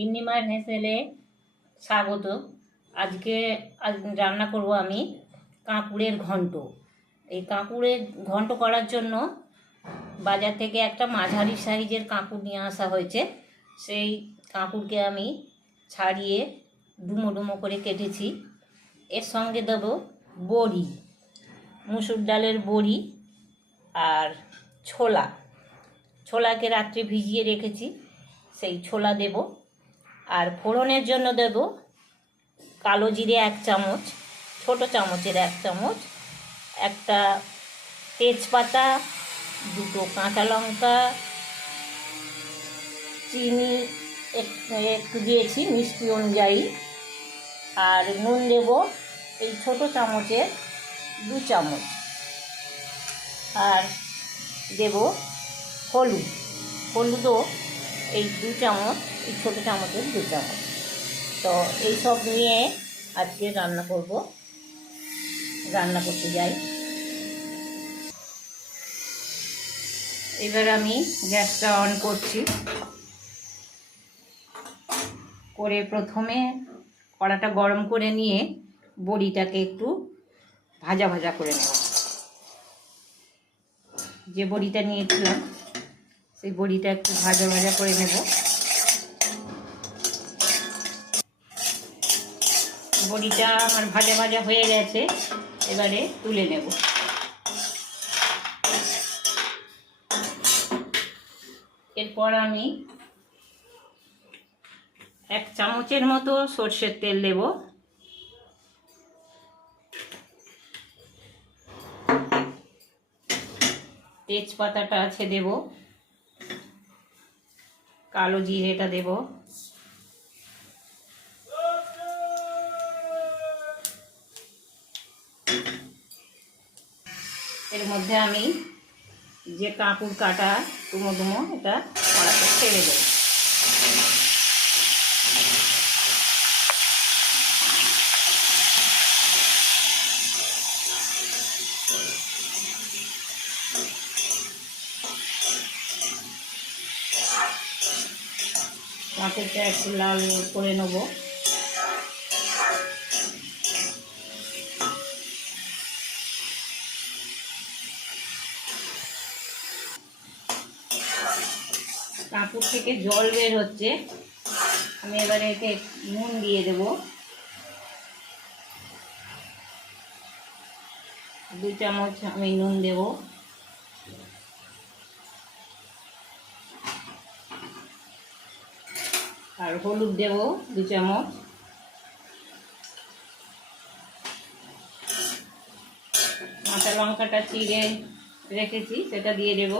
গিন্নিমার হেসেলে স্বাগত। আজকে রান্না করব আমি কাঁকুড়ের ঘন্ট। এই কাঁকুড়ের ঘন্ট করার জন্য বাজার থেকে একটা মাঝারি সাইজের কাঁকুড় নিয়ে আসা হয়েছে। সেই কাঁকুড়কে আমি ছাড়িয়ে ডুমো ডুমো করে কেটেছি। এর সঙ্গে দেব বড়ি, মুসুর ডালের বড়ি আর ছোলাকে রাত্রে ভিজিয়ে রেখেছি, সেই ছোলা দেব। আর ফোড়নের জন্য দেব কালো জিরে 1 চামচ, ছোটো চামচের 1 চামচ, একটা তেজপাতা, 2টো কাঁচা লঙ্কা, চিনি একটু দিয়েছি মিষ্টি অনুযায়ী, আর নুন দেব এই ছোটো চামচের 2 চামচ, আর দেব হলুদও এই 2 চামচ, এই ছোটো চামচের 2 চামচ। তো এই সব নিয়ে আজকে রান্না করতে যাই। এবার আমি গ্যাসটা অন করছি, করে প্রথমে কড়াটা গরম করে নিয়ে বড়িটাকে একটু ভাজা ভাজা করে নেব। যে বড়িটা নিয়েছিলাম সেই বড়িটা একটু ভাজা ভাজা করে নেব। বড়িটা আমার ভাজা ভাজা হয়ে গেছে, এবারে তুলে নেব। এরপর আমি 1 চামচের মতো সর্ষের তেল দেব। তেজপাতাটা আছে দেব, কালো জিরেটা দেব, এর মধ্যে আমি যে কাঁকুড় কাটা ডুমো ডুমো এটা কড়াতে ছেড়ে দেব। কাঁকুড়টা একটু লাল করে নেব। কাঁকুড় থেকে জল বের হচ্ছে, আমি এবারে এতে নুন দিয়ে দেব। 2 চামচ আমি নুন দেব। আর হলুদ দেব 2 চামচ। কাঁচা লঙ্কাটা চিড়ে রেখেছি সেটা দিয়ে দেব।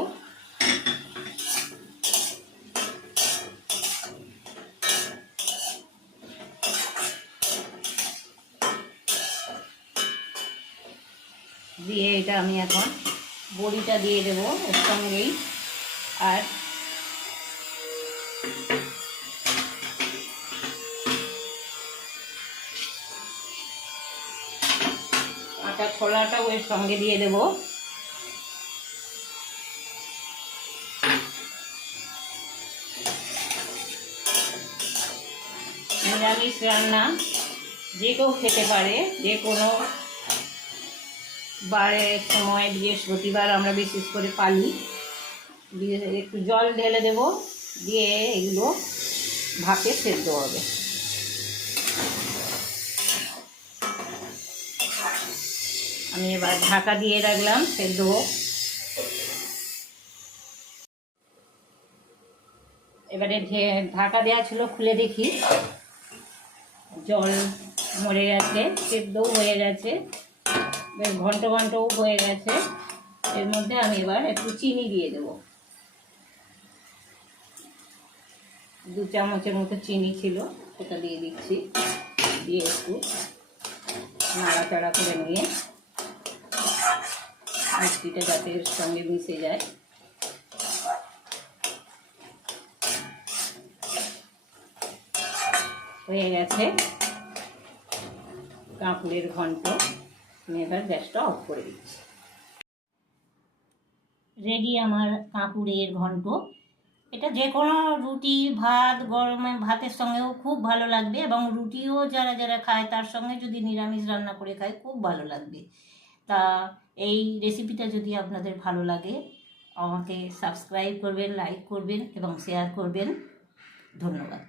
দিয়ে এটা আমি এখন বড়িটা দিয়ে দেব এর সঙ্গেই। আর কাঁচা ছোলাটাও এর সঙ্গে দিয়ে দেব। নিরামিষ রান্না যে কেউ খেতে পারে, যে কোনো বারের সময়, বৃহস্পতিবার আমরা বিশেষ করে পালি। একটু জল ঢেলে দেব, দিয়ে এগুলো ভাপে সেদ্ধ হবে। আমি এবার ঢাকা দিয়ে রাখলাম সেদ্ধ হোক। এবারে ঢাকা দেওয়া ছিল, খুলে দেখি জল মরে গেছে, সেদ্ধও হয়ে গেছে, বেশ ঘন্ট ঘন্টও হয়ে গেছে। এর মধ্যে আমি এবার একটু চিনি দিয়ে দেব। 2 চামচের মতো চিনি ছিল, সেটা দিয়ে দিচ্ছি। দিয়ে একটু নাড়াচাড়া করে নিয়ে মিষ্টিটা যাতে এর সঙ্গে মিশে যায়। হয়ে গেছে কাঁকুড়ের ঘন্ট। আমি এবার গ্যাসটা অফ করে দিচ্ছি। রেডি আমার কাঁকুড়ের ঘন্ট। এটা যে কোনো রুটি ভাত গরমে ভাতের সঙ্গেও খুব ভালো লাগবে, এবং রুটিও যারা যারা খায় তার সঙ্গে যদি নিরামিষ রান্না করে খায় খুব ভালো লাগবে। তা এই রেসিপিটা যদি আপনাদের ভালো লাগে আমাকে সাবস্ক্রাইব করবেন, লাইক করবেন এবং শেয়ার করবেন। ধন্যবাদ।